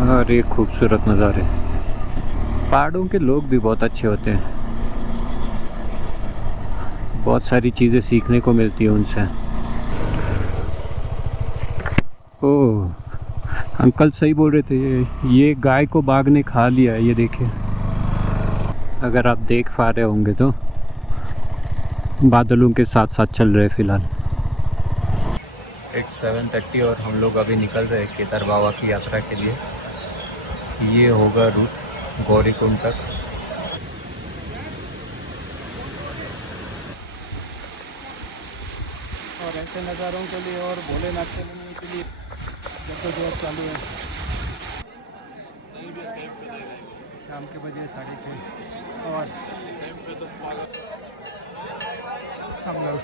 और ये खूबसूरत नज़ारे। पहाड़ों के लोग भी बहुत अच्छे होते हैं, बहुत सारी चीज़ें सीखने को मिलती है उनसे। ओह, अंकल सही बोल रहे थे, ये गाय को बाघ ने खा लिया है, ये देखिए। अगर आप देख पा रहे होंगे तो बादलों के साथ साथ चल रहे फिलहाल। 7:30 और हम लोग अभी निकल रहे हैं केदार बाबा की यात्रा के लिए। ये होगा रूट गौरीकुंड तक। और ऐसे नज़ारों के लिए और भोलेनाथ के मिलने के लिए जद्दोजहद चालू है। शाम के बजे 6:30 और हम लोग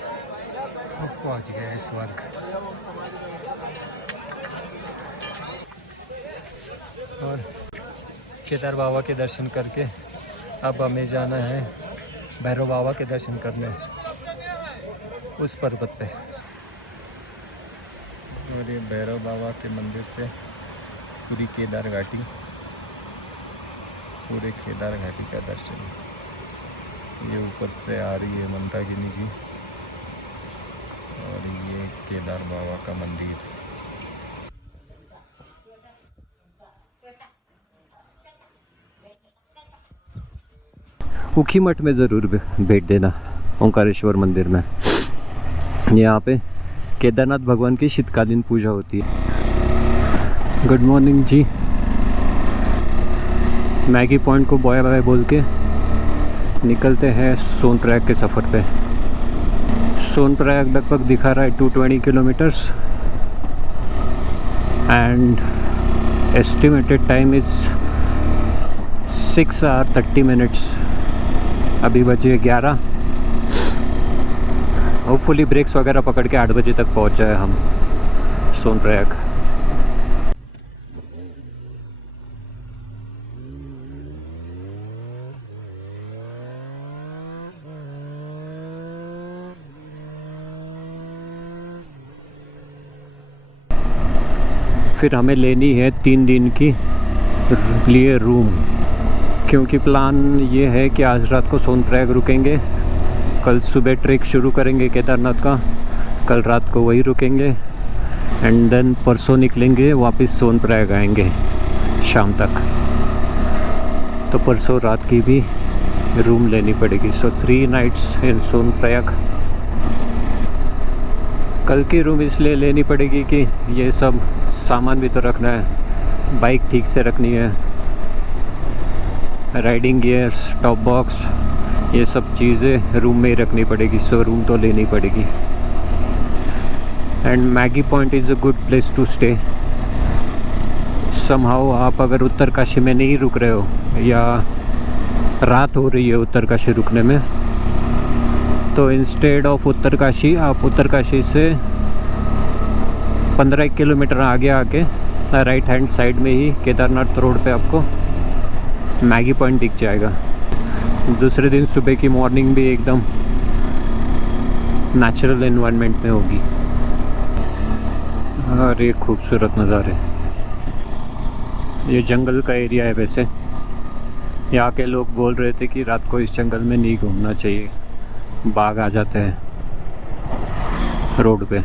पहुँच गए हैं स्वर्ग। और केदार बाबा के दर्शन करके अब हमें जाना है भैरव बाबा के दर्शन करने उस पर्वत पे। और ये भैरव बाबा के मंदिर से पूरी केदार घाटी, पूरे केदार घाटी का दर्शन। ये ऊपर से आ रही है मंदाकिनी जी और ये केदार बाबा का मंदिर। ऊखीमठ में ज़रूर भेंट देना, ओंकारेश्वर मंदिर में। यहाँ पे केदारनाथ भगवान की शीतकालीन पूजा होती है। गुड मॉर्निंग जी। मैगी पॉइंट को बॉय बाय बोल के निकलते हैं सोनप्रयाग के सफ़र पे। सोनप्रयाग लगभग दिखा रहा है 220 kilometres and estimated time is 6 hours 30 minutes। अभी बजे 11। होपफुली ब्रेक्स वगैरह पकड़ के 8 बजे तक पहुंच जाए हम सोनप्रयाग। फिर हमें लेनी है 3 दिन की लिए रूम, क्योंकि प्लान ये है कि आज रात को सोनप्रयाग रुकेंगे, कल सुबह ट्रेक शुरू करेंगे केदारनाथ का, कल रात को वही रुकेंगे एंड देन परसों निकलेंगे, वापस सोनप्रयाग आएंगे शाम तक। तो परसों रात की भी रूम लेनी पड़ेगी। सो 3 nights इन सोनप्रयाग। कल की रूम इसलिए लेनी पड़ेगी कि ये सब सामान भी तो रखना है, बाइक ठीक से रखनी है, राइडिंग गियर्स, टॉप बॉक्स, ये सब चीज़ें रूम में ही रखनी पड़ेगी। सो रूम तो लेनी पड़ेगी। And Maggi Point is a good place to stay. Somehow आप अगर उत्तरकाशी में नहीं रुक रहे हो या रात हो रही है उत्तरकाशी रुकने में, तो इंस्टेड ऑफ उत्तरकाशी आप उत्तरकाशी से 15 किलोमीटर आगे आके राइट हैंड साइड में ही केदारनाथ रोड पे आपको मैगी पॉइंट दिख जाएगा। दूसरे दिन सुबह की मॉर्निंग भी एकदम नेचुरल एनवायरनमेंट में होगी। और ये खूबसूरत नज़ारे। ये जंगल का एरिया है वैसे। यहाँ के लोग बोल रहे थे कि रात को इस जंगल में नहीं घूमना चाहिए, बाघ आ जाते हैं रोड पे।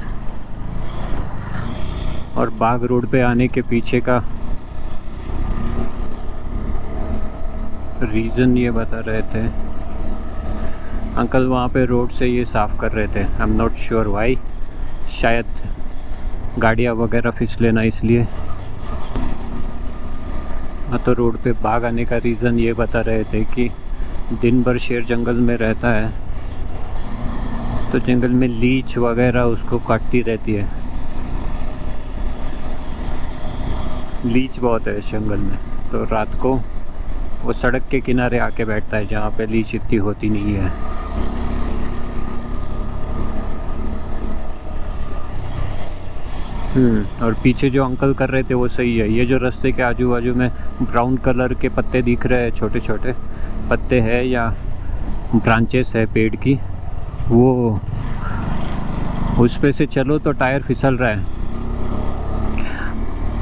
और बाघ रोड पे आने के पीछे का रीज़न ये बता रहे थे अंकल, वहाँ पे रोड से ये साफ़ कर रहे थे। I am not sure why, शायद गाड़ियाँ वगैरह फिसले ना इसलिए। तो रोड पे बाघ आने का रीज़न ये बता रहे थे कि दिन भर शेर जंगल में रहता है, तो जंगल में लीच वगैरह उसको काटती रहती है। लीच बहुत है इस जंगल में, तो रात को वो सड़क के किनारे आके बैठता है जहाँ पे लीच इतनी होती नहीं है। और पीछे जो अंकल कर रहे थे वो सही है। ये जो रास्ते के आजू बाजू में ब्राउन कलर के पत्ते दिख रहे हैं, छोटे छोटे पत्ते हैं या ब्रांचेस है पेड़ की, वो उस पे से चलो तो टायर फिसल रहा है।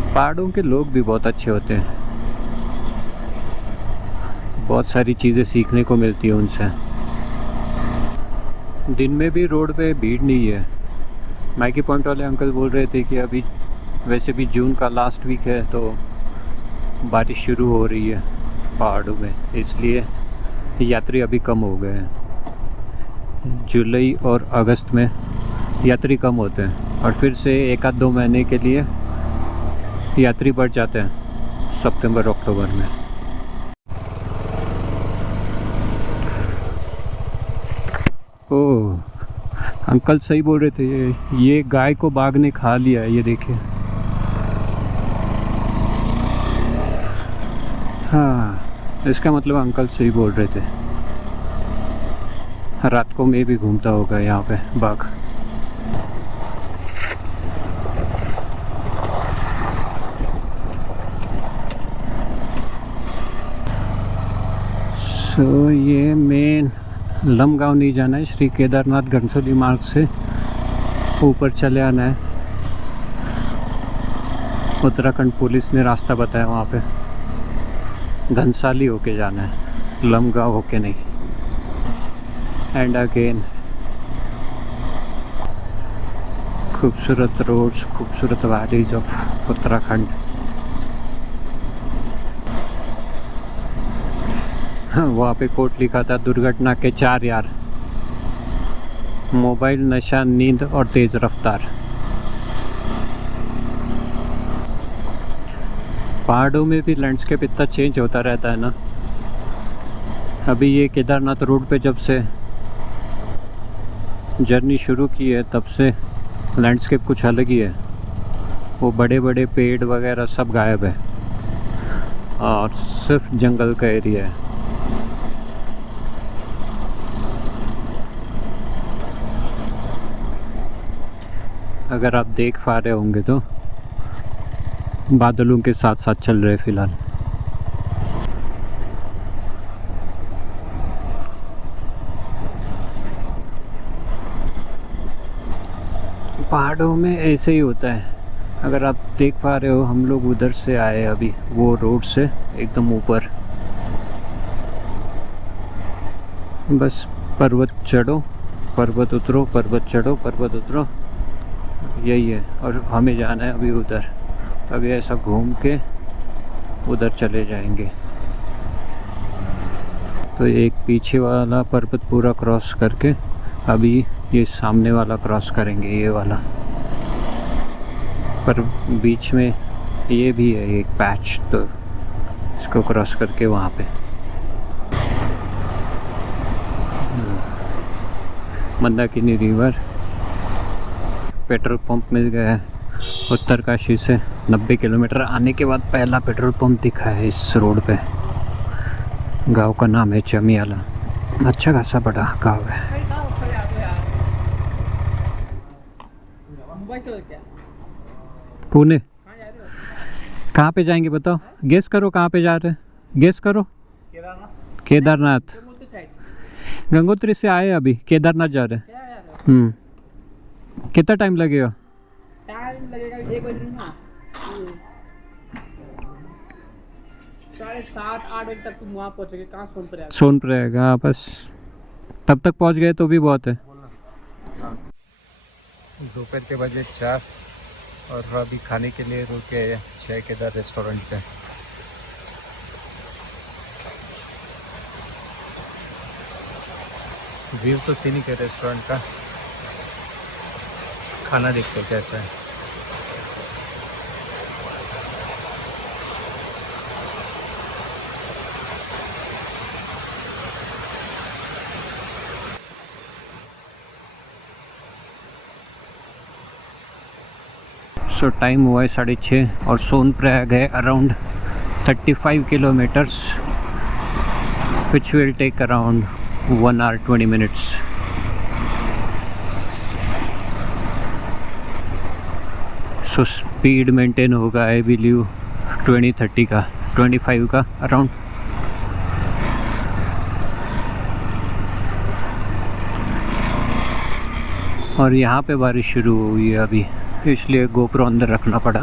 पहाड़ों के लोग भी बहुत अच्छे होते हैं, बहुत सारी चीज़ें सीखने को मिलती है उनसे। दिन में भी रोड पे भीड़ नहीं है। माइकी पॉइंट वाले अंकल बोल रहे थे कि अभी वैसे भी जून का लास्ट वीक है तो बारिश शुरू हो रही है पहाड़ों में, इसलिए यात्री अभी कम हो गए हैं। जुलाई और अगस्त में यात्री कम होते हैं और फिर से 1-2 महीने के लिए यात्री बढ़ जाते हैं सितंबर अक्टूबर में। ओह, अंकल सही बोल रहे थे, ये गाय को बाघ ने खा लिया है, ये देखिए। हाँ, इसका मतलब अंकल सही बोल रहे थे, रात को मैं भी घूमता होगा यहाँ पे बाघ। सो ये मेन लमगांव नहीं जाना है, श्री केदारनाथ घनसोली मार्ग से ऊपर चले आना है। उत्तराखंड पुलिस ने रास्ता बताया, वहाँ पे घनसाली होके जाना है, लमगांव होके नहीं। एंड अगेन खूबसूरत रोड्स, खूबसूरत वैलीज ऑफ उत्तराखंड। वहाँ पे कोट लिखा था, दुर्घटना के 4 यार: मोबाइल, नशा, नींद और तेज रफ्तार। पहाड़ों में भी लैंडस्केप इतना चेंज होता रहता है ना। अभी ये केदारनाथ रोड पे जब से जर्नी शुरू की है तब से लैंडस्केप कुछ अलग ही है। वो बड़े बड़े पेड़ वगैरह सब गायब है और सिर्फ जंगल का एरिया है। अगर आप देख पा रहे होंगे तो बादलों के साथ साथ चल रहे फिलहाल। पहाड़ों में ऐसे ही होता है। अगर आप देख पा रहे हो, हम लोग उधर से आए अभी, वो रोड से एकदम ऊपर, बस पर्वत चढ़ो, पर्वत उतरो, पर्वत चढ़ो, पर्वत उतरो, यही है। और हमें जाना है अभी उधर। अभी ऐसा घूम के उधर चले जाएंगे। तो एक पीछे वाला पर्वत पूरा क्रॉस करके अभी ये सामने वाला क्रॉस करेंगे, ये वाला। पर बीच में ये भी है एक पैच, तो इसको क्रॉस करके वहाँ पे मंदाकिनी रिवर। पेट्रोल पंप मिल गया है। उत्तरकाशी से 90 किलोमीटर आने के बाद पहला पेट्रोल पंप दिखा है इस रोड पे। गांव का नाम है चमियाला। अच्छा खासा बड़ा गांव है। पुणे कहाँ पे जाएंगे बताओ? गेस करो कहाँ पे जा रहे हैं, गेस करो। केदारनाथ। गंगोत्री से आए अभी, केदारनाथ जा रहे हैं। कितना टाइम लगेगा? टाइम लगेगा 1 बजे ना, 7-8 बजे तक तुम वहाँ पहुँचोगे। कहाँ सोनप्रयाग? सोनप्रयाग, हाँ, बस तब तक पहुँच गए तो भी बहुत है। दोपहर के बजे 4 और अभी खाने के लिए रुके हैं 6 केदार रेस्टोरेंट पे। व्यू तो सीनिक है रेस्टोरेंट का, खाना देखते कैसा है। सो टाइम हुआ है 6:30 और सोनप्रयाग है around 35 kilometres, which will take around 1 hour 20 minutes। So speed maintain होगा आई बिलीव 20-30 का, 25 का अराउंड। और यहाँ पे बारिश शुरू हुई है अभी, इसलिए गोप्रो अंदर रखना पड़ा।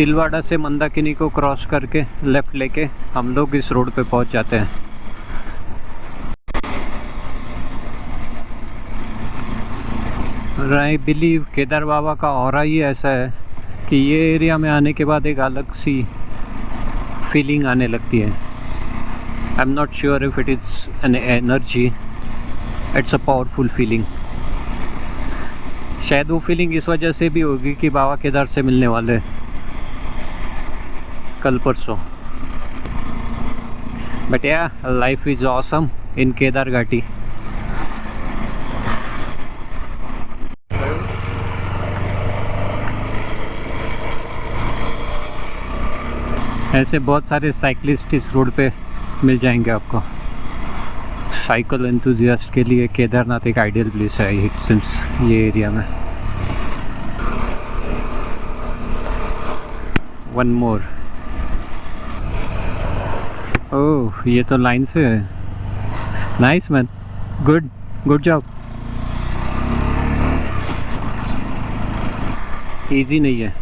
तिलवाड़ा से मंदाकिनी को क्रॉस करके लेफ़्ट लेके हम लोग इस रोड पे पहुंच जाते हैं। आई बिलीव केदार बाबा का ऑरा ही ऐसा है कि ये एरिया में आने के बाद एक अलग सी फीलिंग आने लगती है। I am not sure if it is an energy, it's a powerful feeling. शायद वो फीलिंग इस वजह से भी होगी कि बाबा केदार से मिलने वाले कल परसों। बट या लाइफ इज़ ऑसम इन केदार घाटी। ऐसे बहुत सारे साइकिलिस्ट इस रोड पे मिल जाएंगे आपको। साइकिल एंथुजियास्ट के लिए केदारनाथ एक आइडियल प्लेस है इट सिम्स ये एरिया में। One more. ओह ये तो लाइन से है। Nice man, good good job. Easy नहीं है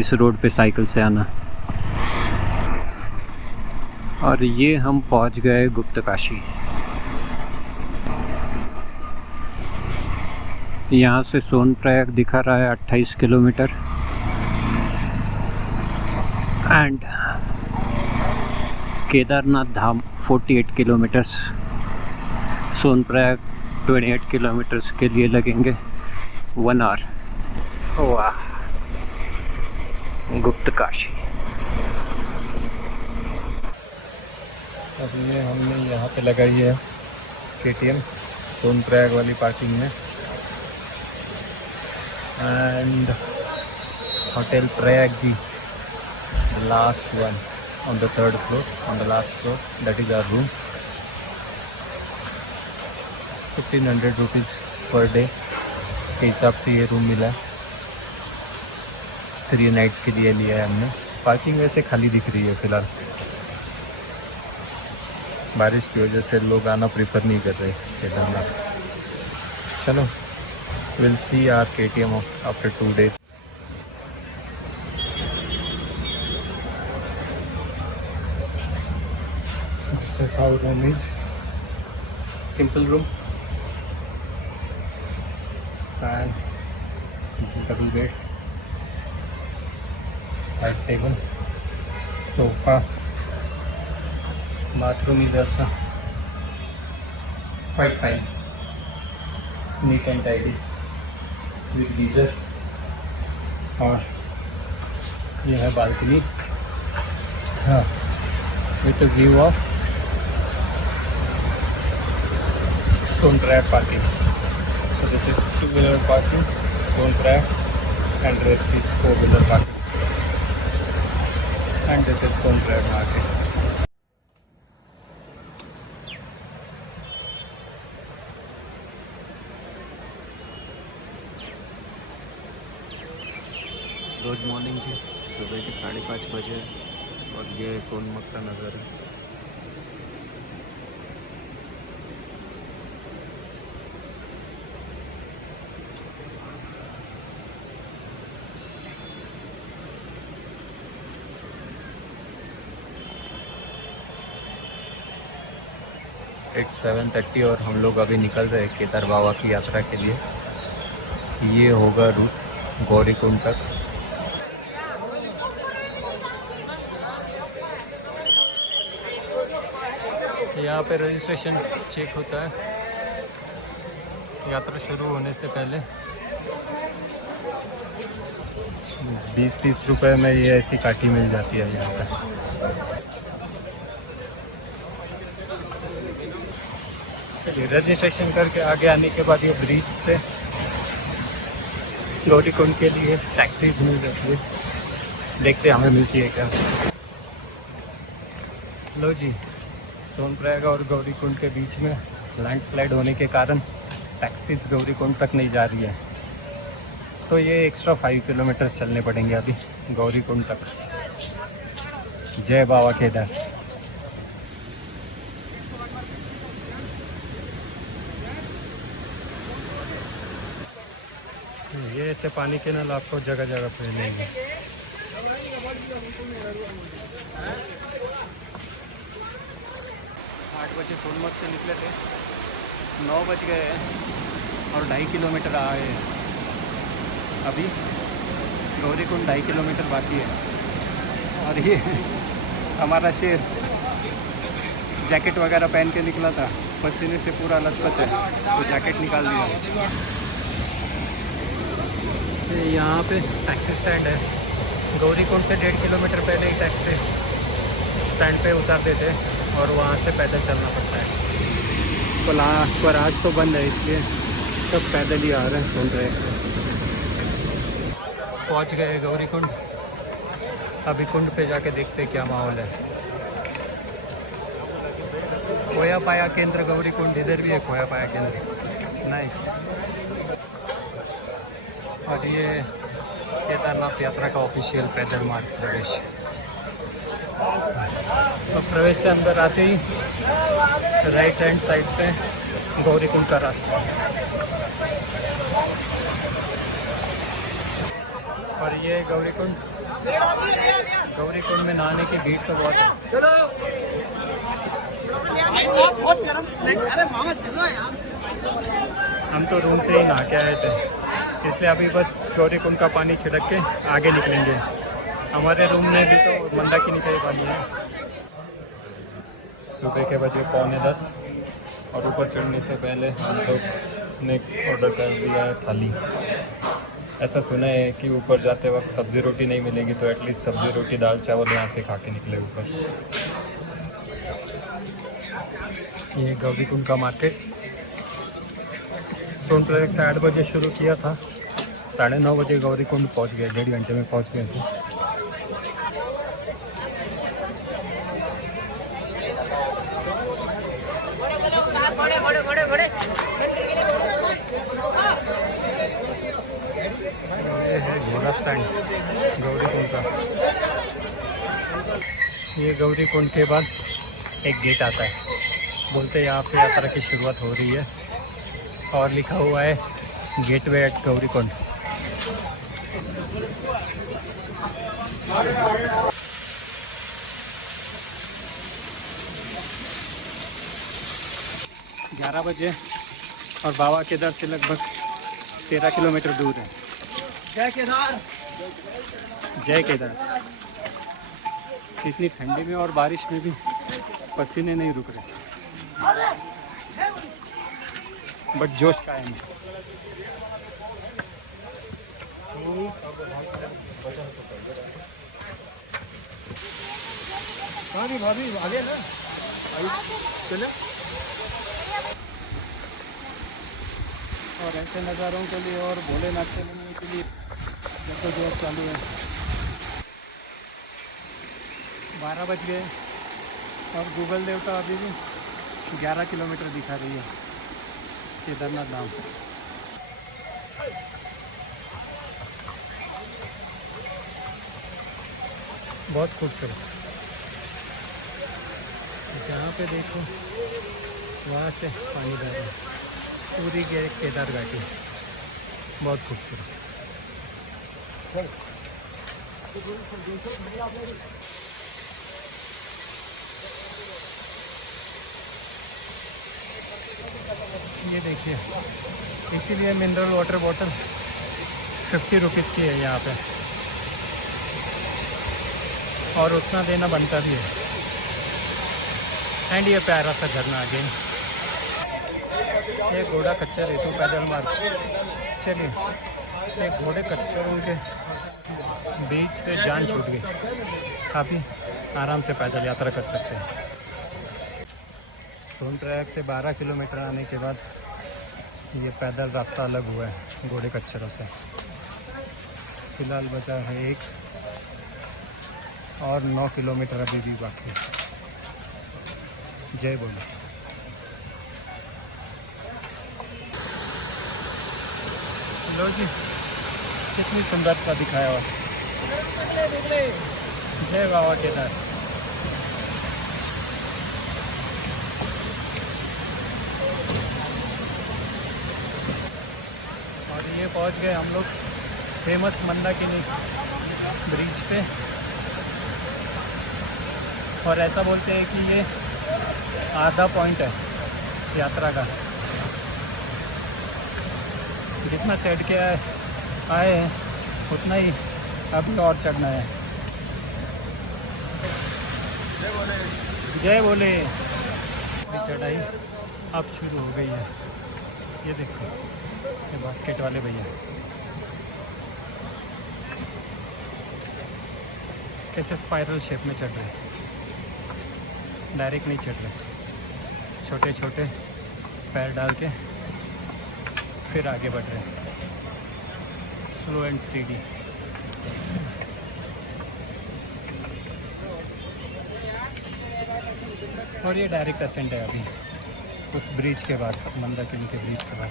इस रोड पे साइकिल से आना। और ये हम पहुंच गए गुप्तकाशी। यहाँ से सोनप्रयाग दिखा रहा है 28 kilometre and Kedarnath Dham 48 kilometres. Sonprayag 28 kilometres के लिए लगेंगे 1 आवर। वाह, गुप्तकाशी। अब ये हमने यहाँ पे लगाई है KTM सोनप्रयाग वाली पार्किंग में। And hotel Prayag ji, the last one on the 3rd floor, on the last floor, that is our room। 1500 rupees per day के हिसाब से ये रूम मिला है। 3 नाइट्स के लिए लिया है हमने। पार्किंग वैसे खाली दिख रही है फ़िलहाल, बारिश की वजह से लोग आना प्रेफर नहीं कर रहे केदारनाथ। चलो, will see our KTM after 2 days। This is how room is। Simple room and double bed, side table, sofa, bathroom is also quite fine, neat and tidy with geyser। और ये है बालकनी, हाँ, with a view of Sonprayag parking। So this is 2-wheeler parking, Sonprayag, and rest is 4-wheeler parking। And this is Sonprayag market। Good morning ji, सुबह के 5:30 बजे और ये सोनमर्ग का नज़र है। It's 7:30 और हम लोग अभी निकल रहे हैं केदार बाबा की यात्रा के लिए। ये होगा रूट गौरीकुंड तक। यहाँ पे रजिस्ट्रेशन चेक होता है यात्रा शुरू होने से पहले। 20-30 रुपए में ये ऐसी काठी मिल जाती है यहाँ पर। रजिस्ट्रेशन करके आगे आने के बाद ये ब्रिज से गौरीकुंड के लिए टैक्सी मिल जाती है। देखते हमें मिलती है क्या। लो जी, सोनप्रयाग और गौरीकुंड के बीच में लैंडस्लाइड होने के कारण टैक्सीज गौरीकुंड तक नहीं जा रही है, तो ये एक्स्ट्रा 5 किलोमीटर चलने पड़ेंगे अभी गौरीकुंड तक। जय बाबा केदार। ये ऐसे पानी के नल आपको जगह जगह पे मिलेंगे। 8 बजे सोनमर्ग से निकले थे, 9 बज गए हैं और 2.5 किलोमीटर आए हैं। अभी गौरीकुंड 2.5 किलोमीटर बाकी है। और ये हमारा शेर जैकेट वगैरह पहन के निकला था, पसीने से पूरा लथपथ है, तो जैकेट निकाल दिया। यहाँ पे टैक्सी स्टैंड है। गौरीकुंड से 1.5 किलोमीटर पहले ही टैक्सी स्टैंड पे उतार देते और वहाँ से पैदल चलना पड़ता है। पर आज तो बंद है, इसलिए सब पैदल ही आ रहे हैं, सुन रहे हैं। पहुँच गए गौरीकुंड। अभी कुंड पे जाके देखते क्या माहौल है। खोया पाया केंद्र गौरीकुंड, इधर भी है खोया पाया केंद्र, नाइस। और ये केदारनाथ यात्रा का ऑफिशियल पैदल मार्ग प्रवेश। तो प्रवेश से अंदर आते ही राइट हैंड साइड से गौरीकुंड का रास्ता। और ये गौरीकुंड में नहाने की भीड़ तो बहुत है। हम तो रूम से ही नहा के आए थे, इसलिए अभी बस गौरीकुंड का पानी छिड़क के आगे निकलेंगे। हमारे रूम में भी तो मंदाकिनी का ही पानी है। सुबह के बजे 9:45 और ऊपर चढ़ने से पहले हम लोग ने ऑर्डर कर दिया है थाली। ऐसा सुना है कि ऊपर जाते वक्त सब्ज़ी रोटी नहीं मिलेगी, तो एटलीस्ट सब्ज़ी रोटी दाल चावल यहाँ से खा के निकले ऊपर। ये गौरीकुंड का मार्केट सोनप्रयाग से 8 बजे शुरू किया था, 9:30 बजे गौरीकुंड पहुँच गए, 1.5 घंटे में पहुँच गए थे। ये है घोड़ा स्टैंड गौरीकुंड का। ये गौरीकुंड के बाद एक गेट आता है, बोलते हैं यहाँ से यात्रा की शुरुआत हो रही है, और लिखा हुआ है गेटवे एट गौरीकुंड। ग्यारह बजे और बाबा के दर से लगभग 13 किलोमीटर दूर है। जय केदार, जय केदार। इतनी ठंडी में और बारिश में भी पसीने नहीं रुक रहे, बट जोश कायम है। भाभी आगे ना चले। और ऐसे नज़ारों के लिए और भोलेनाथ से मिलने के लिए जद्दोजहद चालू है। 12 बज गए और गूगल देवता अभी भी 11 किलोमीटर दिखा रही है केदारनाथ धाम। बहुत खूबसूरत, जहाँ पे देखो वहाँ से पानी बह रहा है, पूरी केदार घाटी, बहुत खूबसूरत। ये देखिए, इसीलिए मिनरल वाटर बॉटल 50 रुपीज़ की है यहाँ पे, और उतना देना बनता भी है। एंड ये प्यारा सा झरना आगे, ये घोड़ा खच्चर है, तो पैदल मार्ग। चलिए, ये घोड़े खच्चरों के बीच से जान छूट गई, काफ़ी आराम से पैदल यात्रा कर सकते हैं। सोनप्रयाग से 12 किलोमीटर आने के बाद ये पैदल रास्ता अलग हुआ है घोड़े खच्चरों से। फिलहाल बचा है 1 और 9 किलोमीटर अभी भी बाकी है। जय बोलो। लो जी, कितनी सुंदरता दिखाया हुआ। जय बाबा केदार। और ये पहुंच गए हम लोग फेमस मंदाकिनी ब्रिज पे। और ऐसा बोलते हैं कि ये आधा पॉइंट है यात्रा का। जितना चढ़ के आए हैं उतना ही अभी और चढ़ना है। जय बोले। चढ़ाई अब शुरू हो गई है। ये देखो ये बास्केट वाले भैया कैसे स्पाइरल शेप में चढ़ रहे हैं, डायरेक्ट नहीं चढ़ रहे, छोटे छोटे पैर डाल के फिर आगे बढ़ रहे हैं, स्लो एंड स्टेडी। और ये डायरेक्ट असेंट है अभी उस ब्रिज के बाद, मंदाकिनी के ब्रिज के बाद।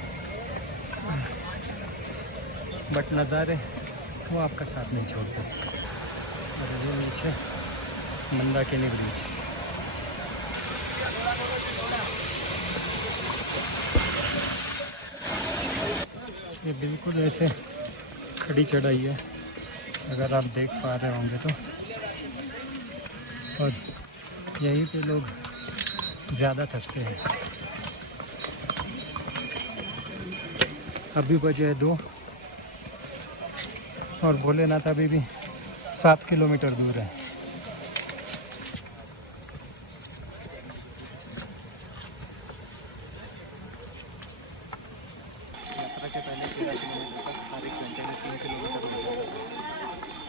बट नज़ारे वो आपका साथ नहीं छोड़ते। और ये नीचे मंदाकिनी ब्रिज। ये बिल्कुल ऐसे खड़ी चढ़ाई है, अगर आप देख पा रहे होंगे तो। और यहीं पे लोग ज़्यादा थकते हैं। अभी बजे 2 और भोलेनाथ अभी भी 7 किलोमीटर दूर है। यात्रा के पहले 13 किलोमीटर तक हर एक घंटे में 3 किलोमीटर हो जाता था,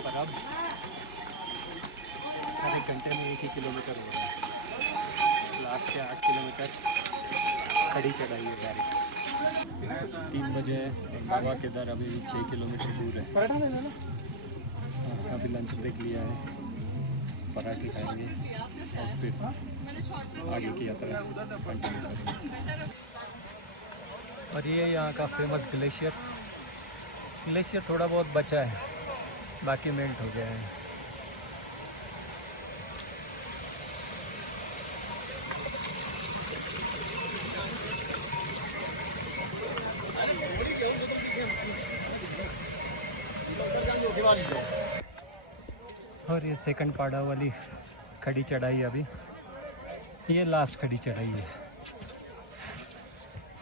पर अब हर एक घंटे में 1 ही किलोमीटर हो रहा है। लास्ट के 8 किलोमीटर खड़ी चढ़ाई है डायरेक्ट। 3 बजे बाबा केदार अभी भी 6 किलोमीटर दूर है। अभी लंच ब्रेक लिया है, पराठे खाएंगे और फिर आगे की यात्रा कंटिन्यू करेंगे। और ये यहाँ का फेमस ग्लेशियर थोड़ा बहुत बचा है, बाकी मेल्ट हो गया है। और ये सेकंड पाड़ा वाली खड़ी चढ़ाई अभी, ये लास्ट खड़ी चढ़ाई है।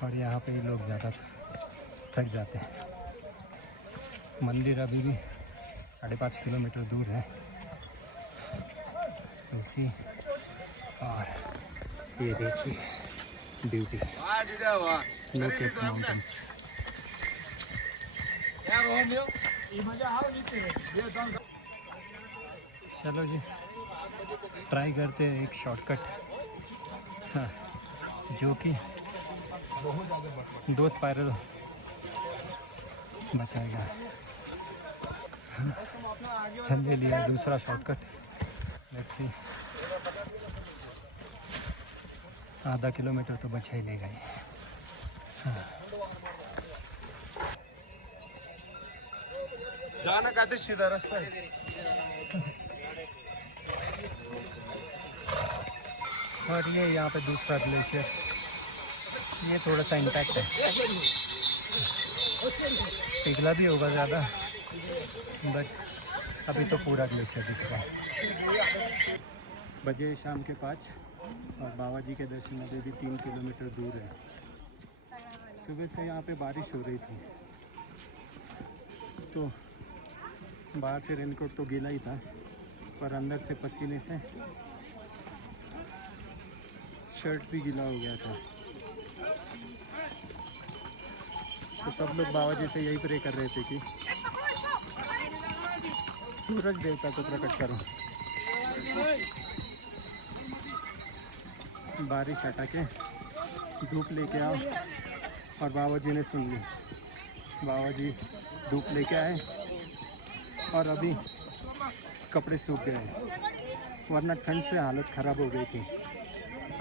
और यहाँ पे लोग ज़्यादा थक जाते हैं। मंदिर अभी भी 5.5 किलोमीटर दूर है इसी। और ये देखिए ब्यूटी, स्नो केप माउंटेन्स। चलो जी ट्राई करते हैं एक शॉर्टकट, हाँ, जो कि 2 स्पाइरल बचाएगा। हमने लिया दूसरा शॉर्टकट, लेट्स सी। आधा किलोमीटर तो बचा ही लेगा ये। हाँ। जाना कहते सीधा रास्ता है। और ये यहाँ पे दूसरा ग्लेशियर, ये थोड़ा सा इंटैक्ट है, पिघला भी होगा ज़्यादा, बट अभी तो पूरा ग्लेशियर दिख रहा है। बजे शाम के 5 और बाबा जी के दर्शन अभी भी 3 किलोमीटर दूर है। सुबह से यहाँ पे बारिश हो रही थी, तो बाहर से रेनकोट तो गीला ही था, पर अंदर से पसीने से शर्ट भी गीला हो गया था। तो सब लोग बाबा जी से यही प्रे कर रहे थे कि सूरज देवता को प्रकट करो, बारिश हटा के धूप लेके आओ। और बाबा जी ने सुन ली, बाबा जी धूप लेके आए और अभी कपड़े सूख गए, वरना ठंड से हालत ख़राब हो गई थी।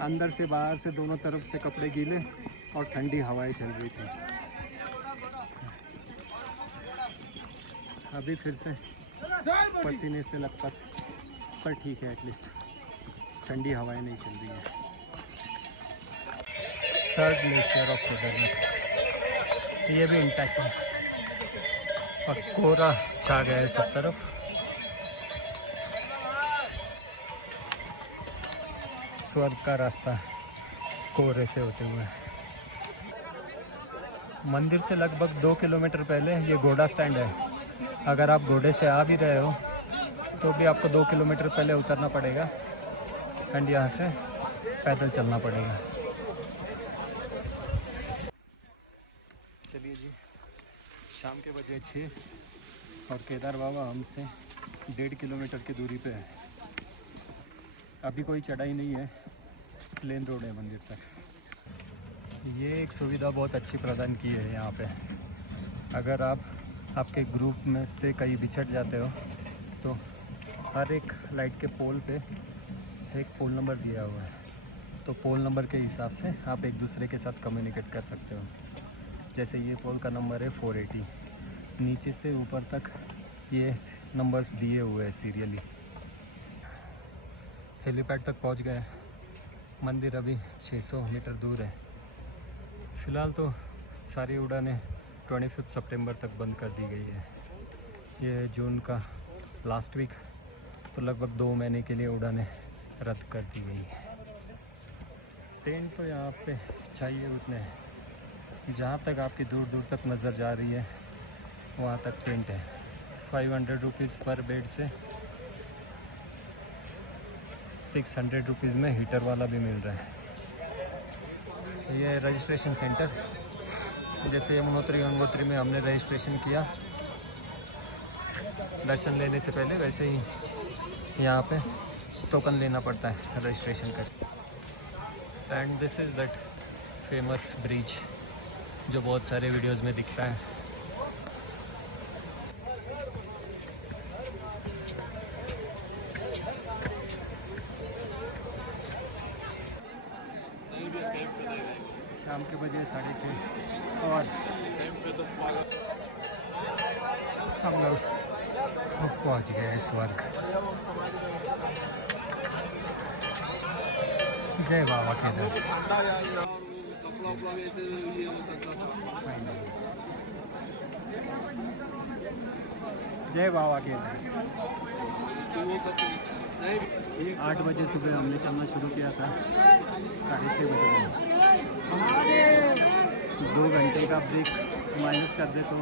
अंदर से बाहर से दोनों तरफ से कपड़े गीले और ठंडी हवाएं चल रही थी। अभी फिर से पसीने से लपक, पर ठीक है, एटलीस्ट ठंडी हवाएं नहीं चल रही है। थर्ड ग्लेशियर ऑफ केदारनाथ, ये भी इंटैक्ट है और कोहरा छा गया है सब तरफ। स्वर्ग का रास्ता कोहरे से होते हुए। मंदिर से लगभग 2 किलोमीटर पहले ये घोड़ा स्टैंड है। अगर आप घोड़े से आ भी रहे हो तो भी आपको 2 किलोमीटर पहले उतरना पड़ेगा एंड यहाँ से पैदल चलना पड़ेगा। चलिए जी, शाम के बजे 6 और केदार बाबा हमसे 1.5 किलोमीटर की दूरी पे है। अभी कोई चढ़ाई नहीं है, प्लेन रोड है मंदिर तक। ये एक सुविधा बहुत अच्छी प्रदान की है यहाँ पे। अगर आपके ग्रुप में से कहीं बिछड़ जाते हो तो हर एक लाइट के पोल पे एक पोल नंबर दिया हुआ है, तो पोल नंबर के हिसाब से आप एक दूसरे के साथ कम्युनिकेट कर सकते हो। जैसे ये पोल का नंबर है 480, नीचे से ऊपर तक ये नंबर्स दिए हुए हैं सीरियली। हेलीपैड तक पहुंच गए। मंदिर अभी 600 मीटर दूर है। फ़िलहाल तो सारी उड़ानें 25 सितंबर तक बंद कर दी गई है। ये जून का लास्ट वीक, तो लगभग 2 महीने के लिए उड़ानें रद्द कर दी गई है। टेंट तो यहाँ पे चाहिए उतने हैं, जहाँ तक आपकी दूर दूर तक नज़र जा रही है वहाँ तक टेंट है। 500 रुपीज़ पर बेड से 600 रुपीज़ में हीटर वाला भी मिल रहा है। ये रजिस्ट्रेशन सेंटर, जैसे यमुनोत्री गंगोत्री में हमने रजिस्ट्रेशन किया दर्शन लेने से पहले, वैसे ही यहाँ पे टोकन लेना पड़ता है रजिस्ट्रेशन कर। And this is that famous bridge जो बहुत सारे वीडियोस में दिखता है। शाम के बजे 6:30 और हम लोग पहुँच गए स्वर्ग। जय बाबा केदार। जय बाबा केदार। 8 बजे सुबह हमने चलना शुरू किया था, 6:30 बजे 2 घंटे का ब्रेक माइनस कर दे तो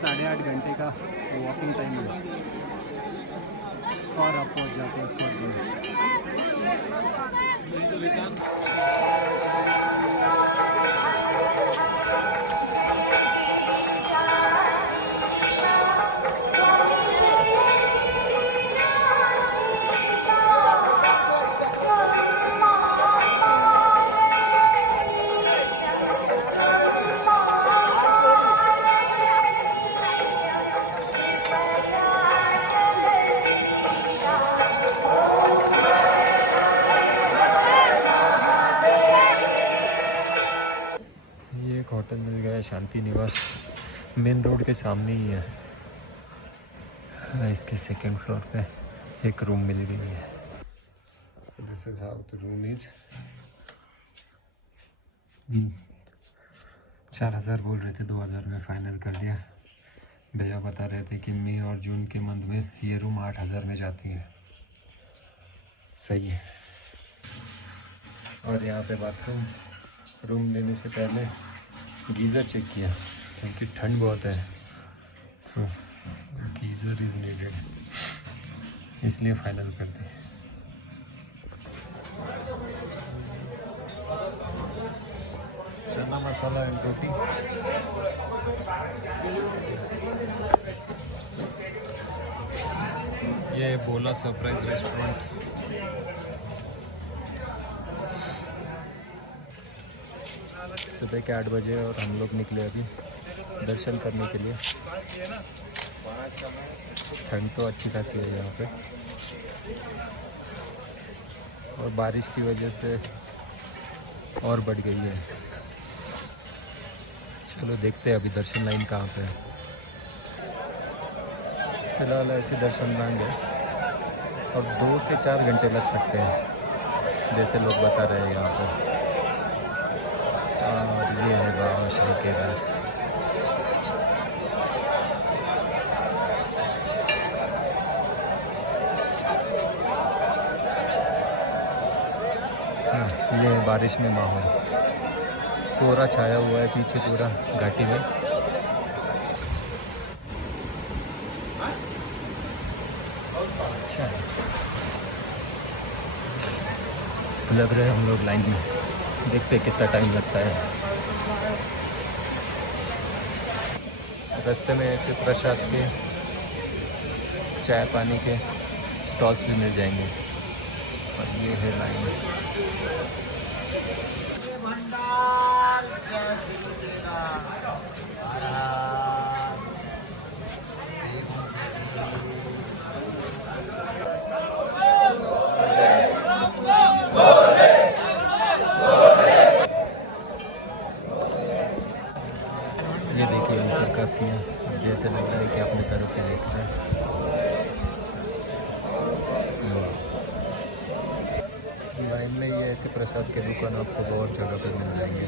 8.5 घंटे का वॉकिंग टाइम है और आप पहुँच जाते हैं स्वर्ग में। होटल मिल गया शांति निवास, मेन रोड के सामने ही है। इसके 2nd फ्लोर पे एक रूम मिल गई है। This is how the room is. 4000 बोल रहे थे, 2000 में फाइनल कर दिया। भैया बता रहे थे कि मई और जून के मंथ में ये रूम 8000 में जाती है। सही है। और यहाँ पे बाथरूम, रूम लेने से पहले गीज़र चेक किया क्योंकि ठंड बहुत है, तो गीज़र इज़ नीडेड, इसलिए फाइनल कर दी। चना मसाला एंड रोटी। ये बोला सरप्राइज रेस्टोरेंट। सुबह के 8 बजे और हम लोग निकले अभी दर्शन करने के लिए। ठंड तो अच्छी खासी है यहाँ पे और बारिश की वजह से और बढ़ गई है। चलो देखते हैं अभी दर्शन लाइन कहाँ पे है। फिलहाल ऐसे दर्शन लाइन है और 2 से 4 घंटे लग सकते हैं जैसे लोग बता रहे हैं यहाँ पर। और ये है बाबा श्री केदार। ये है बारिश में माहौल, कोहरा छाया हुआ है पीछे पूरा घाटी में। अच्छा है, लग रहा है हम लोग लाइन में, देखते हैं कितना टाइम लगता है। रास्ते में ऐसे प्रसाद के, चाय पानी के स्टॉल्स भी मिल जाएंगे। और ये है लाइन। ये देखिए ऊपर का सीन, जैसे लग रहा है कि अपने तरफ से देख रहे हैं। लाइन में ये ऐसे प्रसाद के दुकान आपको बहुत जगह पर मिल जाएंगे।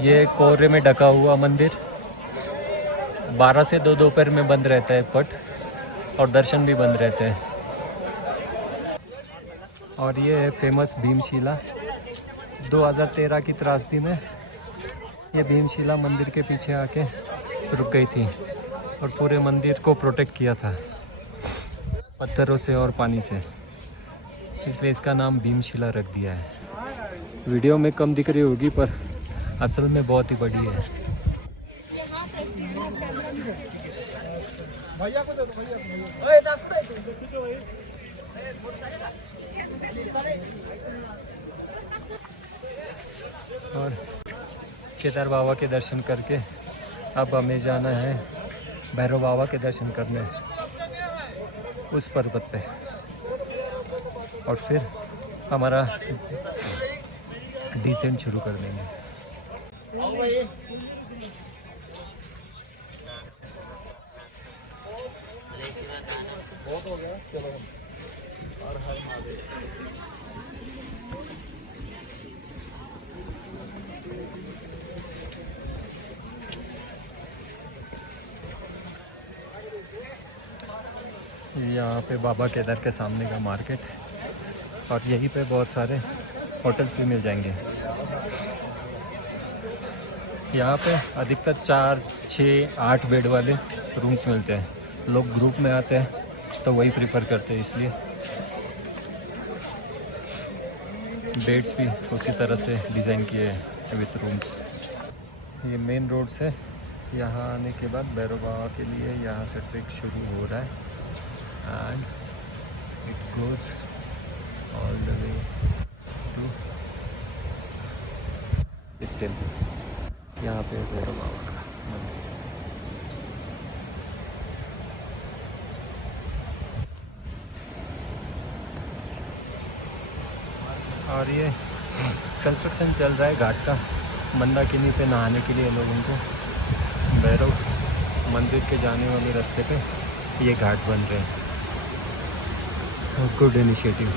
ये कोहरे में ढका हुआ मंदिर 12 से 2 दोपहर में बंद रहता है पट, और दर्शन भी बंद रहते हैं। और ये है फेमस भीमशिला। 2013 की त्रासदी में ये भीमशिला मंदिर के पीछे आके रुक गई थी और पूरे मंदिर को प्रोटेक्ट किया था पत्थरों से और पानी से, इसलिए इसका नाम भीमशिला रख दिया है। वीडियो में कम दिख रही होगी पर असल में बहुत ही बड़ी है। और केदार बाबा के दर्शन करके अब हमें जाना है भैरव बाबा के दर्शन करने उस पर्वत पे, और फिर हमारा डिसेंट शुरू कर देंगे। यहाँ पे बाबा केदार के सामने का मार्केट है, और यहीं पे बहुत सारे होटल्स भी मिल जाएंगे। यहाँ पे अधिकतर 4, 6, 8 बेड वाले रूम्स मिलते हैं। लोग ग्रुप में आते हैं तो वही प्रिफर करते हैं, इसलिए बेड्स भी उसी तरह से डिज़ाइन किए हैं विथ रूम्स। ये मेन रोड से यहाँ आने के बाद भैरव बाबा के लिए यहाँ से ट्रैक शुरू हो रहा है, and it goes all the way to this temple. यहाँ पे भैरव बाबा का मंदिर। और ये कंस्ट्रक्शन चल रहा है घाट का, मंदाकिनी पे नहाने के लिए लोगों को भैरव मंदिर के जाने वाले रास्ते पे ये घाट बन रहे हैं। Good initiative.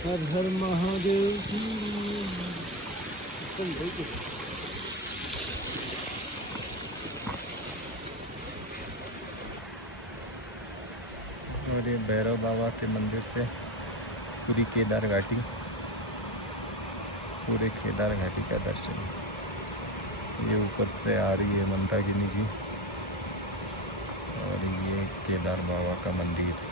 हर हर महादेव की। और ये भैरव बाबा के मंदिर से पूरी केदार घाटी, पूरे केदार घाटी का दर्शन। ये ऊपर से आ रही है मंदाकिनी जी, और ये केदार बाबा का मंदिर।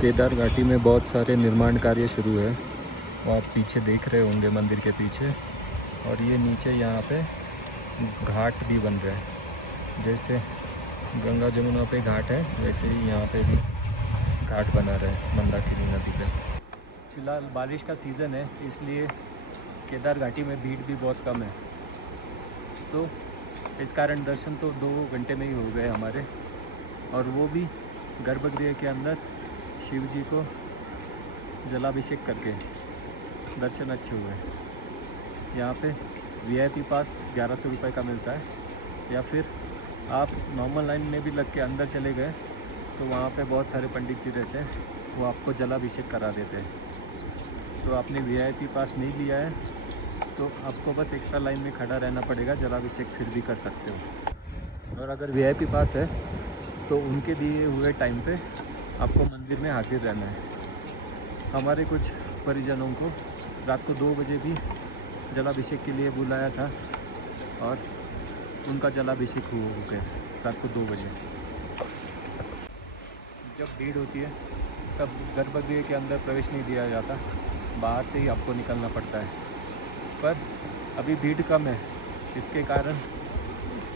केदार घाटी में बहुत सारे निर्माण कार्य शुरू है। वो आप पीछे देख रहे होंगे मंदिर के पीछे। और ये नीचे यहाँ पे घाट भी बन रहा है, जैसे गंगा जमुना पे घाट है वैसे ही यहाँ पे भी घाट बना रहा है मंदाकिनी नदी पे। फिलहाल बारिश का सीज़न है, इसलिए केदार घाटी में भीड़ भी बहुत कम है, तो इस कारण दर्शन तो 2 घंटे में ही हो गए हमारे। और वो भी गर्भगृह के अंदर शिव जी को जलाभिषेक करके दर्शन अच्छे हुए। यहाँ पे VIP पास 1100 रुपये का मिलता है, या फिर आप नॉर्मल लाइन में भी लग के अंदर चले गए तो वहाँ पे बहुत सारे पंडित जी रहते हैं, वो आपको जलाभिषेक करा देते हैं। तो आपने VIP पास नहीं लिया है तो आपको बस एक्स्ट्रा लाइन में खड़ा रहना पड़ेगा, जलाभिषेक फिर भी कर सकते हो। और अगर VIP पास है तो उनके दिए हुए टाइम पे आपको मंदिर में हाजिर रहना है। हमारे कुछ परिजनों को रात को 2 बजे भी जलाभिषेक के लिए बुलाया था और उनका जलाभिषेक हो गया रात को 2 बजे। जब भीड़ होती है तब गर्भगृह के अंदर प्रवेश नहीं दिया जाता, बाहर से ही आपको निकलना पड़ता है। पर अभी भीड़ कम है, इसके कारण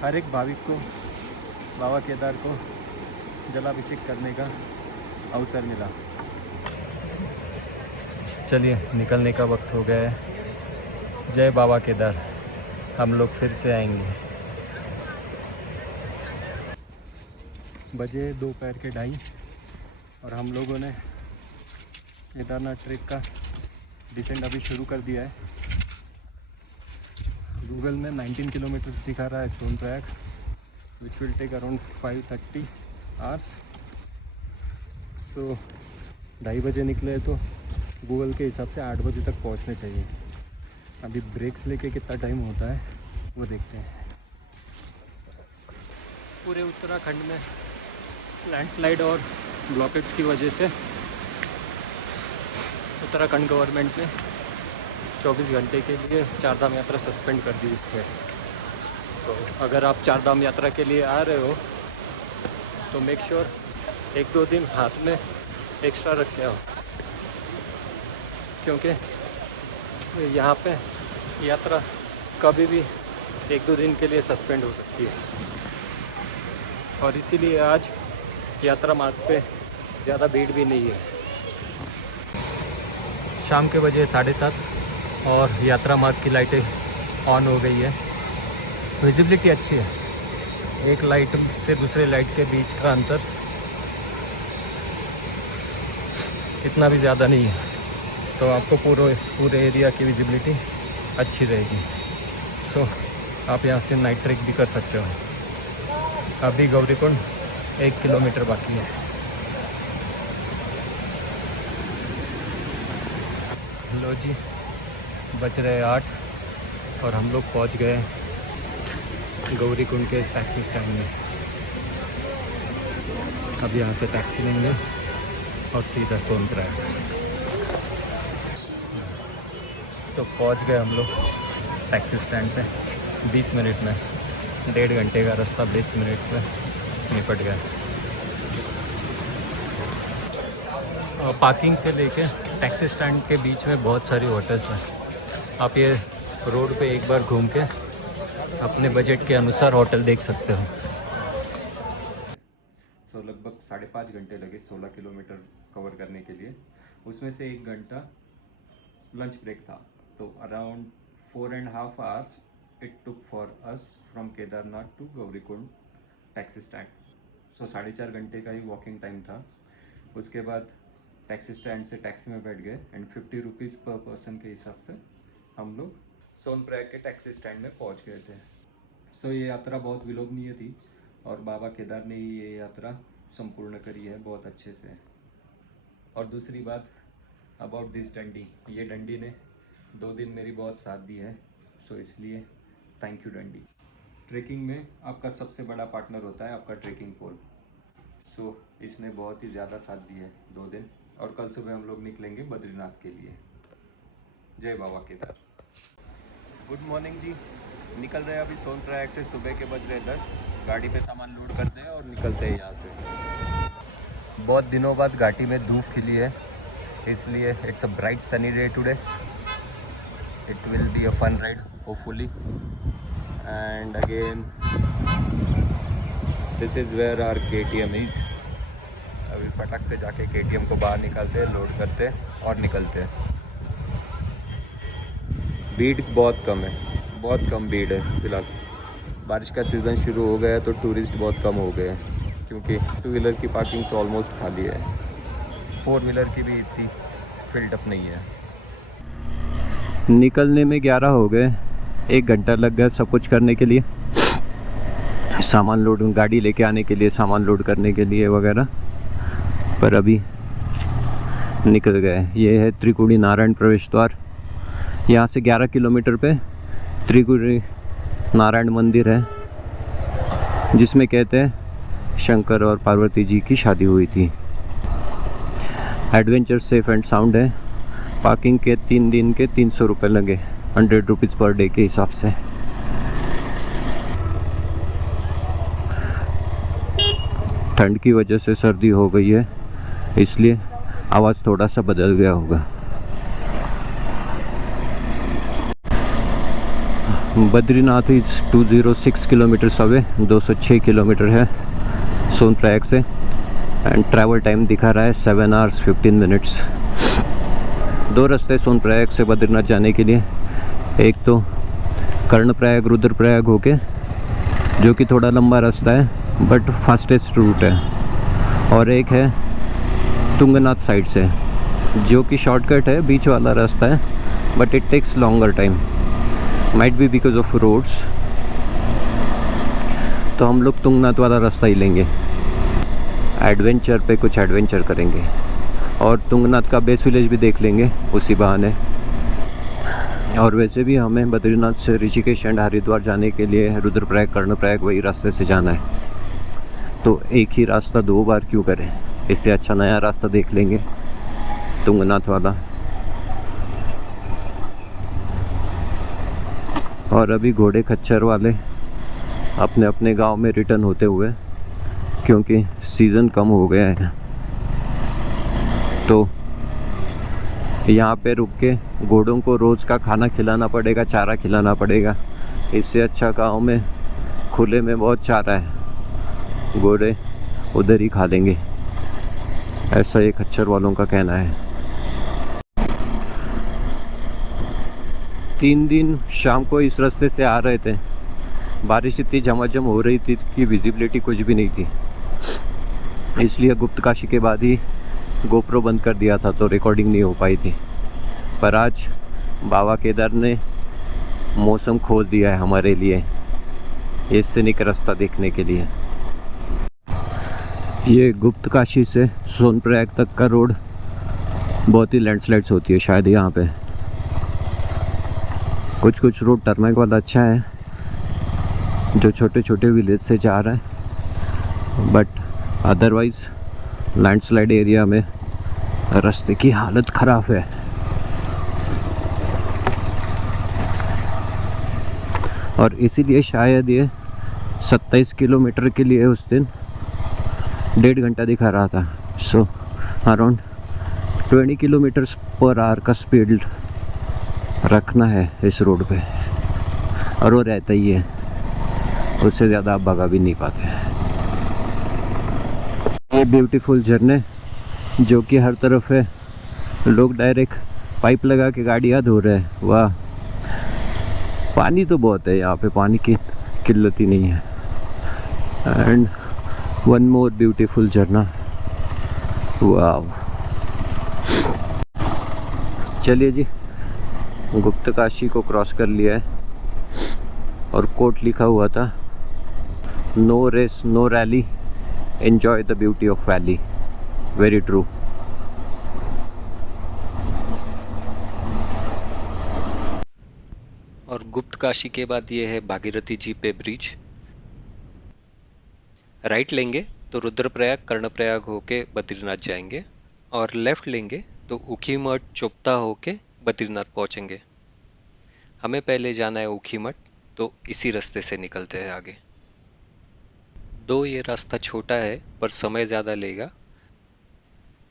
हर एक भाविक को बाबा केदार को जलाभिषेक करने का अवसर मिला। चलिए निकलने का वक्त हो गया है। जय बाबा केदार, हम लोग फिर से आएंगे। बजे दोपहर के 2:30 और हम लोगों ने केदारनाथ ट्रैक का डिसेंड अभी शुरू कर दिया है। गूगल में 19 किलोमीटर्स दिखा रहा है Sonprayag, which will take around 5:30 hours. So 2:30 बजे निकले तो गूगल के हिसाब से 8 बजे तक पहुंचने चाहिए। अभी ब्रेक्स लेके कितना टाइम होता है वो देखते हैं। पूरे उत्तराखंड में लैंडस्लाइड और ब्लॉकेट्स की वजह से उत्तराखंड गवर्नमेंट ने 24 घंटे के लिए चारधाम यात्रा सस्पेंड कर दी है। तो अगर आप चारधाम यात्रा के लिए आ रहे हो तो मेक श्योर 1-2 दिन हाथ में एक्स्ट्रा रख के आओ, क्योंकि यहाँ पे यात्रा कभी भी 1-2 दिन के लिए सस्पेंड हो सकती है। और इसीलिए आज यात्रा मार्ग पे ज़्यादा भीड़ भी नहीं है। शाम के बजे 7:30 और यात्रा मार्ग की लाइटें ऑन हो गई है। विजिबिलिटी अच्छी है, एक लाइट से दूसरे लाइट के बीच का अंतर इतना भी ज़्यादा नहीं है, तो आपको पूरे एरिया की विजिबिलिटी अच्छी रहेगी। सो आप यहाँ से नाइट ट्रेक भी कर सकते हो। अभी गौरीकुंड 1 किलोमीटर बाकी है। लो जी, बज रहे 8 और हम लोग पहुंच गए गौरीकुंड के टैक्सी स्टैंड में। अब यहाँ से टैक्सी लेंगे और सीधा सोनप्रयाग। तो पहुंच गए हम लोग टैक्सी स्टैंड पे 20 मिनट में। 1.5 घंटे का रास्ता 20 मिनट में निपट गया। और पार्किंग से लेके टैक्सी स्टैंड के बीच में बहुत सारी होटल्स हैं। आप ये रोड पे एक बार घूम के अपने बजट के अनुसार होटल देख सकते हो। तो लगभग 5.5 घंटे लगे 16 किलोमीटर कवर करने के लिए। उसमें से 1 घंटा लंच ब्रेक था, तो around 4.5 hours it took for us from Kedarnath to Gaurikund taxi stand. So 4.5 घंटे का ही वॉकिंग टाइम था। उसके बाद टैक्सी स्टैंड से टैक्सी में बैठ गए एंड 50 रुपीज़ पर पर्सन के हिसाब से हम लोग सोनप्रयाग के टैक्सी स्टैंड में पहुंच गए थे। सो ये यात्रा बहुत विलोभनीय थी और बाबा केदार ने ही ये यात्रा संपूर्ण करी है बहुत अच्छे से। और दूसरी बात अबाउट दिस डंडी, ये डंडी ने 2 दिन मेरी बहुत साथ दी है, सो इसलिए थैंक यू डंडी। ट्रेकिंग में आपका सबसे बड़ा पार्टनर होता है आपका ट्रेकिंग पोल। सो इसने बहुत ही ज़्यादा साथ दी है 2 दिन। और कल सुबह हम लोग निकलेंगे बद्रीनाथ के लिए। जय बाबा केदार। गुड मॉर्निंग जी, निकल रहे हैं अभी सोनप्रयाग से। सुबह के बज रहे 10। गाड़ी पे सामान लोड करते हैं और निकलते हैं यहाँ से। बहुत दिनों बाद घाटी में धूप खिली है इसलिए it's a bright sunny day today. It will be a fun ride hopefully. And again this is where our KTM is. अभी फटाक से जाके KTM को बाहर निकालते हैं, लोड करते हैं और निकलते हैं. भीड़ बहुत कम है, बहुत कम भीड़ है फिलहाल. बारिश का सीज़न शुरू हो गया है तो टूरिस्ट बहुत कम हो गए हैं, क्योंकि 2 व्हीलर की पार्किंग तो ऑलमोस्ट खाली है. 4 व्हीलर की भी इतनी फिल्ड अप नहीं है. निकलने में 11 हो गए, 1 घंटा लग गया सब कुछ करने के लिए, सामान लोड, गाड़ी लेके आने के लिए, सामान लोड करने के लिए वगैरह. पर अभी निकल गए. ये है त्रिकुटी नारायण प्रवेश द्वार. यहाँ से 11 किलोमीटर पे त्रिकुटी नारायण मंदिर है, जिसमें कहते हैं शंकर और पार्वती जी की शादी हुई थी. एडवेंचर सेफ एंड साउंड है. पार्किंग के 3 दिन के 300 रुपये लगे, 100 रुपीज़ पर डे के हिसाब से. ठंड की वजह से सर्दी हो गई है, इसलिए आवाज़ थोड़ा सा बदल गया होगा. Badrinath is 206 kilometres away, 206 kilometre है सोनप्रयाग से. एंड ट्रैवल टाइम दिखा रहा है 7 आवर्स 15 मिनट्स. 2 रास्ते सोनप्रयाग से बद्रीनाथ जाने के लिए. एक तो कर्णप्रयाग रुद्रप्रयाग होके, जो कि थोड़ा लंबा रास्ता है बट फास्टेस्ट रूट है. और एक है तुंगनाथ साइड से, जो कि शॉर्टकट है, बीच वाला रास्ता है, but it takes longer time. Might be because of roads. तो हम लोग तुंगनाथ वाला रास्ता ही लेंगे. एडवेंचर पे कुछ एडवेंचर करेंगे और तुंगनाथ का बेस विलेज भी देख लेंगे उसी बहाने. और वैसे भी हमें बद्रीनाथ से ऋषिकेश एंड हरिद्वार जाने के लिए रुद्रप्रयाग कर्णप्रयाग वही रास्ते से जाना है. तो एक ही रास्ता 2 बार क्यों करें, इससे अच्छा नया रास्ता देख लेंगे, तुंगनाथ वाला. और अभी घोड़े खच्चर वाले अपने अपने गांव में रिटर्न होते हुए, क्योंकि सीज़न कम हो गया है, तो यहाँ पे रुक के घोड़ों को रोज़ का खाना खिलाना पड़ेगा, चारा खिलाना पड़ेगा. इससे अच्छा गांव में खुले में बहुत चारा है, घोड़े उधर ही खा लेंगे, ऐसा ये खच्चर वालों का कहना है. 3 दिन शाम को इस रास्ते से आ रहे थे. बारिश इतनी झमाझम हो रही थी कि विजिबिलिटी कुछ भी नहीं थी, इसलिए गुप्तकाशी के बाद ही गोप्रो बंद कर दिया था, तो रिकॉर्डिंग नहीं हो पाई थी. पर आज बाबा केदार ने मौसम खोल दिया है हमारे लिए, ये सीनिक रास्ता देखने के लिए. ये गुप्तकाशी से सोनप्रयाग तक का रोड बहुत ही लैंडस्लाइड्स होती है शायद यहाँ पे. कुछ रोड टर्मैक वाला अच्छा है, जो छोटे छोटे विलेज से जा रहा है, बट अदरवाइज लैंडस्लाइड एरिया में रास्ते की हालत ख़राब है. और इसीलिए शायद ये 27 किलोमीटर के लिए उस दिन 1.5 घंटा दिखा रहा था. So around 20 kilometres per hour का स्पीड रखना है इस रोड पे, और वो रहता ही है, उससे ज़्यादा आप भगा भी नहीं पाते. ये ब्यूटीफुल झरने जो कि हर तरफ है, लोग डायरेक्ट पाइप लगा के गाड़ियाँ धो रहे हैं. वाह, पानी तो बहुत है यहाँ पे, पानी की किल्लत ही नहीं है. एंड वन मोर ब्यूटीफुल झरना. वाह, चलिए जी, गुप्तकाशी को क्रॉस कर लिया है, और कोट लिखा हुआ था no race no rally, enjoy the beauty of valley. Very true. और गुप्तकाशी के बाद ये है भागीरथी जी पे ब्रिज. राइट लेंगे तो रुद्रप्रयाग कर्णप्रयाग होके बद्रीनाथ जाएंगे, और लेफ़्ट लेंगे तो ऊखीमठ चोपता होके बद्रीनाथ पहुंचेंगे. हमें पहले जाना है ऊखीमठ, तो इसी रास्ते से निकलते हैं आगे. दो ये रास्ता छोटा है पर समय ज़्यादा लेगा,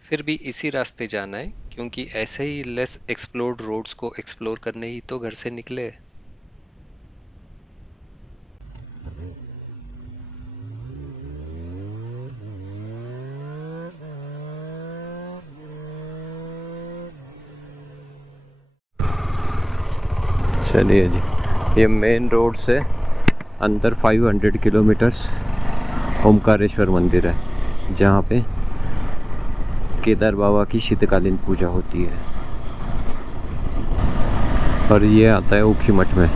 फिर भी इसी रास्ते जाना है क्योंकि ऐसे ही लेस एक्सप्लोर्ड रोड्स को एक्सप्लोर करने ही तो घर से निकले। चलिए जी, ये मेन रोड से अंदर 500 किलोमीटर्स ओमकारेश्वर मंदिर है, जहाँ पे केदार बाबा की शीतकालीन पूजा होती है। और ये आता है ऊखीमठ में।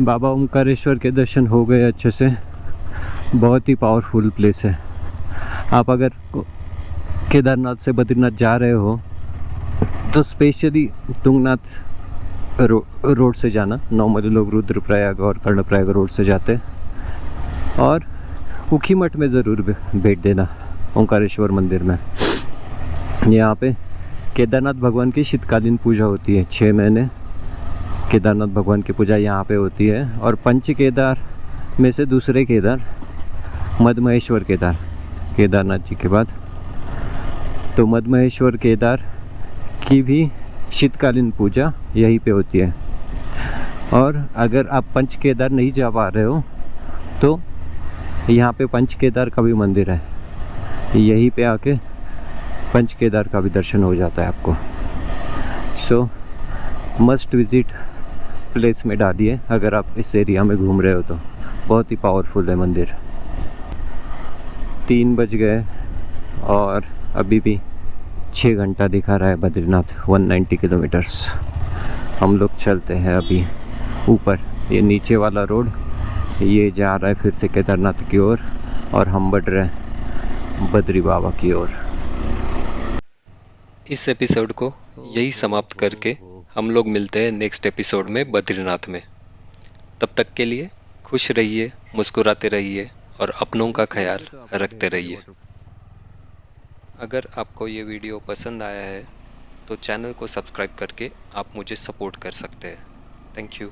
बाबा ओमकारेश्वर के दर्शन हो गए अच्छे से। बहुत ही पावरफुल प्लेस है। आप अगर केदारनाथ से बद्रीनाथ जा रहे हो तो स्पेशली तुंगनाथ रोड से जाना। नॉर्मली लोग रुद्रप्रयाग और कर्णप्रयाग रोड से जाते हैं। और ऊखीमठ में ज़रूर भेंट देना, ओमकारेश्वर मंदिर में। यहाँ पे केदारनाथ भगवान की शीतकालीन पूजा होती है। 6 महीने केदारनाथ भगवान की पूजा यहाँ पे होती है। और पंच केदार में से दूसरे केदार मदमहेश्वर केदार, केदारनाथ जी के बाद, तो मदमहेश्वर केदार की भी शीतकालीन पूजा यहीं पे होती है। और अगर आप पंच केदार नहीं जा पा रहे हो तो यहाँ पे पंच केदार का भी मंदिर है। यहीं पे आके पंच केदार का भी दर्शन हो जाता है आपको। सो मस्ट विजिट प्लेस में डालिए अगर आप इस एरिया में घूम रहे हो तो। बहुत ही पावरफुल है मंदिर। 3 बज गए और अभी भी 6 घंटा दिखा रहा है बद्रीनाथ। 190 किलोमीटर्स। हम लोग चलते हैं अभी ऊपर। ये नीचे वाला रोड ये जा रहा है फिर से केदारनाथ की ओर, और हम बढ़ रहे हैं बद्री बाबा की ओर। इस एपिसोड को यही समाप्त करके हम लोग मिलते हैं नेक्स्ट एपिसोड में बद्रीनाथ में। तब तक के लिए खुश रहिए, मुस्कुराते रहिए और अपनों का ख्याल रखते रहिए। अगर आपको ये वीडियो पसंद आया है तो चैनल को सब्सक्राइब करके आप मुझे सपोर्ट कर सकते हैं। Thank you.